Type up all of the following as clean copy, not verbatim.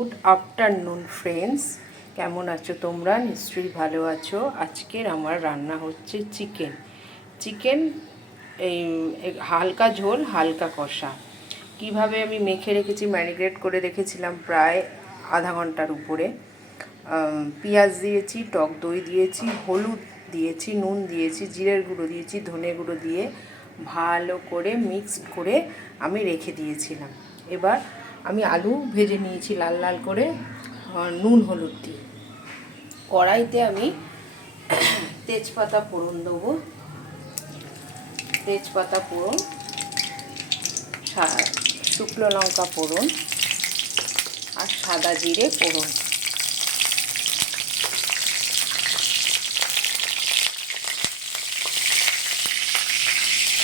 Good afternoon friends, কেমন আছো তোমরা? নিশ্চয়ই ভালো আছো। আজকের আমার রান্না হচ্ছে চিকেন এই হালকা ঝোল হালকা কষা। কিভাবে আমি মেখে রেখেছি, ম্যারিনেট করে রেখেছিলাম প্রায় আধা ঘন্টার উপরে। পেঁয়াজ দিয়েছি, টক দই দিয়েছি, হলুদ দিয়েছি, নুন দিয়েছি, জিরের গুঁড়ো দিয়েছি, ধনে গুঁড়ো দিয়ে ভালো করে মিক্সড করে আমি রেখে দিয়েছিলাম। এবার আমি আলু ভেজে নিয়েছি লাল লাল করে নুন হলুদ দিয়ে। কড়াইতে আমি তেজপাতা ফোড়ন দেবো, তেজপাতা ফোড়ন, শুকনো লঙ্কা ফোড়ন আর সাদা জিরে ফোড়ন।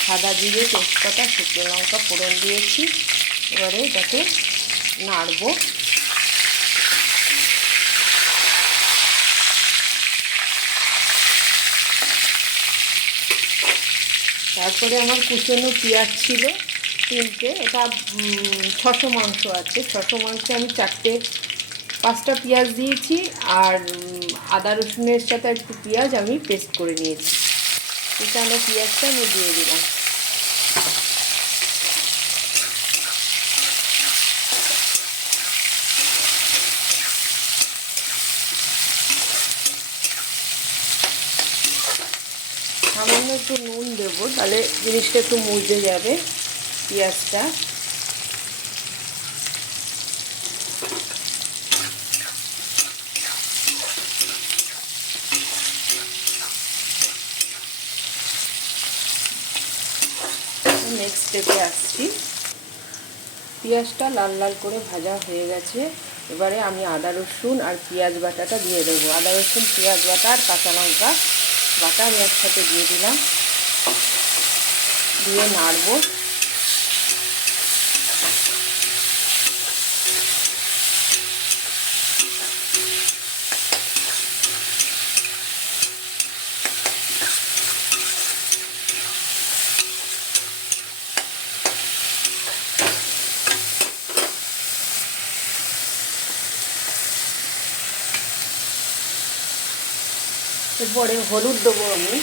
সাদা জিরে, তেজপাতা, শুকনো লঙ্কা ফোড়ন দিয়েছি। এবারে এটাকে নাড়বো। তারপরে আমার কুচনো পেঁয়াজ ছিল 3টে, এটা 600 মাংস আছে। 600 মাংসে আমি 5টা পেঁয়াজ দিয়েছি আর আদা রসুনের সাথে একটু পেঁয়াজ আমি পেস্ট করে নিয়েছি। কুচানো পেঁয়াজটা আমি দিয়ে দিলাম। সামান্য একটু নুন দেবো, তাহলে জিনিসটা একটু মুজে যাবে পেঁয়াজটা। নেক্সট স্টেপে আসছি। পেঁয়াজটা লাল লাল করে ভাজা হয়ে গেছে। এবারে আমি আদা রসুন আর পেঁয়াজ বাটাটা দিয়ে দেবো। আদা রসুন, পেঁয়াজ বাটা আর কাঁচা লঙ্কা বাটা আমি একসাথে দিয়ে দিলাম, দিয়ে নাড়বো। এরপরে হলুদ দেবো আমি।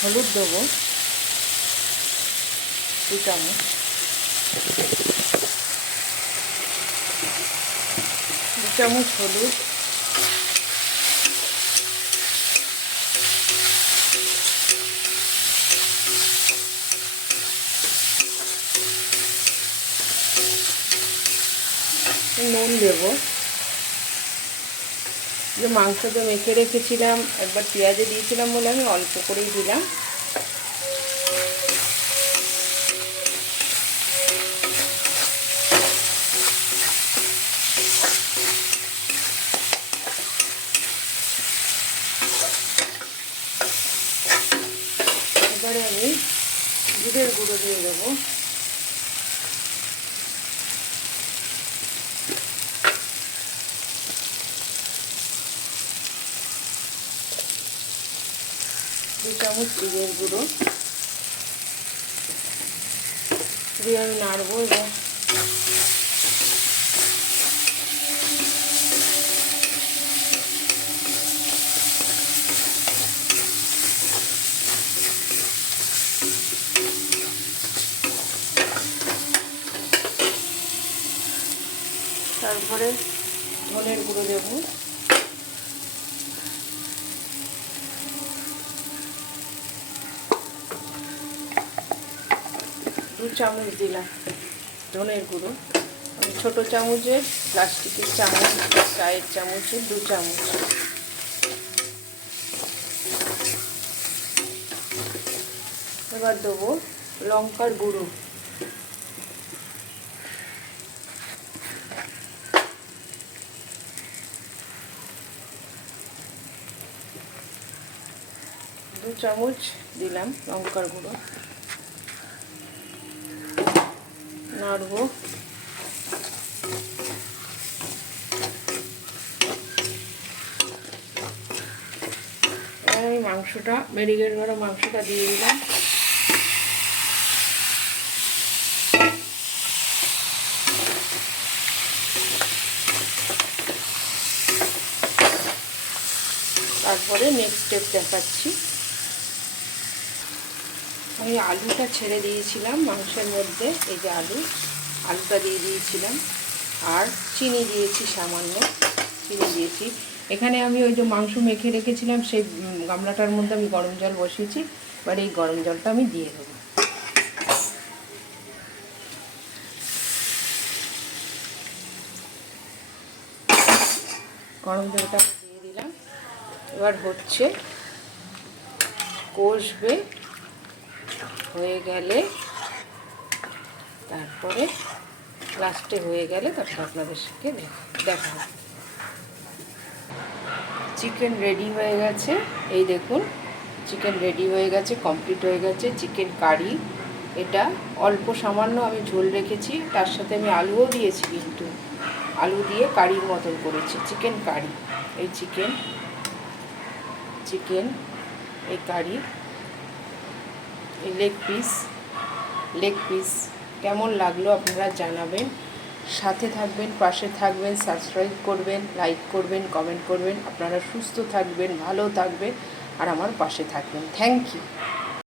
হলুদ দেবো 2 চামচ। 2 চামচ হলুদ, নুন দেবো। যে মাংসটা মেখে রেখেছিলাম, একবার পেঁয়াজে দিয়েছিলাম বলে আমি অল্প করেই দিলাম। এবারে আমি জিরের গুঁড়ো দিয়ে দেবো। দু চামচ জিরের গুঁড়ো দিয়ে আমি নাড়বো। এবার তারপরে ধনের গুঁড়ো দেবো। দু চামচ দিলাম ধনের গুঁড়ো। ছোটো চামচের, প্লাস্টিকের চামচ, চায়ের চামচের 2 চামচ। এবার দেবো লঙ্কার গুঁড়ো। দু চামচ দিলাম লঙ্কার গুঁড়ো। নাড়বো। আমি মাংসটা, মেরিগেট করা মাংসটা দিয়ে দিলাম। তারপরে নেক্সট স্টেপ দেখাচ্ছি। আমি আলুটা ছেড়ে দিয়েছিলাম মাংসের মধ্যে, এই যে আলুটা দিয়ে দিয়েছিলাম, আর চিনি দিয়েছি, সামান্য চিনি দিয়েছি। এখানে আমি ওই যে মাংস মেখে রেখেছিলাম সেই গামলাটার মধ্যে আমি গরম জল বসিয়েছি, এবার এই গরম জলটা আমি দিয়ে দেবো। গরম জলটা দিয়ে দিলাম। এবার হচ্ছে কষবে, হয়ে গেলে তারপরে লাস্টে হয়ে গেলে তারপর আপনাদের সাথে দেখা হবে। চিকেন রেডি হয়ে গেছে, এই দেখুন চিকেন রেডি হয়ে গেছে, কমপ্লিট হয়ে গেছে। চিকেন কারি, এটা অল্প সামান্য আমি ঝোল রেখেছি, তার সাথে আমি আলুও দিয়েছি, কিন্তু আলু দিয়ে কারির মতন করেছি চিকেন কারি। এই চিকেন এই কারি, এই লেগ পিস কেমন লাগলো আপনারা জানাবেন। সাথে থাকবেন, পাশে থাকবেন, সাবস্ক্রাইব করবেন, লাইক করবেন, কমেন্ট করবেন। আপনারা সুস্থ থাকবেন, ভালো থাকবেন, আর আমার পাশে থাকবেন। Thank you.